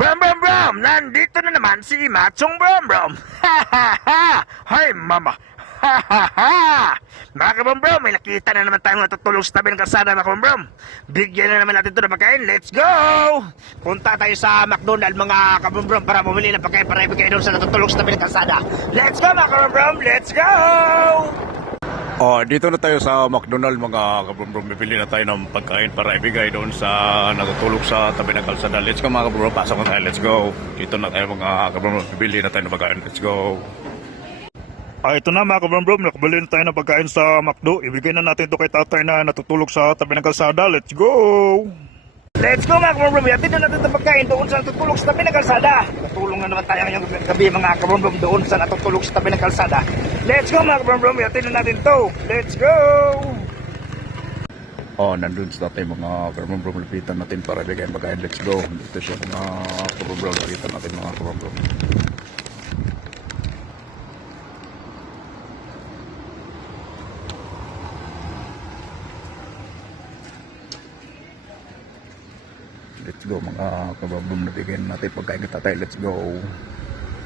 Brom Brom Brom! Nandito na naman si Machong Brom Brom! Ha ha ha! Hay mama! Ha ha ha! Mga kabrom brom, may nakita na naman tayong natutulog sa tabi ng kalsada mga kabrom brom. Bigyan na naman natin ito ng pagkain. Let's go! Punta tayo sa McDonald mga kabrom brom para bumili ng pagkain para ibigay doon sa natutulog sa tabi ng kalsada. Let's go mga kabrom brom! Let's go! Oh, dito na tayo sa McDonald mga kabrombrom. Bibili na tayo ng pagkain para ibigay doon sa natutulog sa tabi ng kalsada. Let's go mga kabrombrom. Pasok na tayo. Let's go. Dito na tayo mga kabrombrom. Bibili na tayo ng pagkain. Let's go. Ah, ito na mga kabrombrom, nakabili na tayo ng pagkain sa McDo. Ibigay na natin ito kay tatay na natutulog sa tabi ng kalsada. Let's go! Let's go mga kabrom brom! Yatid na natin itong pagkain doon sa natutulog sa tabi ng kalsada. Natulong na naman tayo ngayong gabi mga kabrom brom doon sa natutulog sa tabi ng kalsada. Let's go mga kabrom brom! Yatid na natin to. Let's go! Oh, nandun sa tayo mga kabrombrom. Lapitan natin para ibigay ang pagkain. Let's go. Dito siya mga kabrombrom. Lapitan natin mga kabrombrom. Let's go mga kabrombrom. Nabigyan natin pagkain kita tayo. Let's go.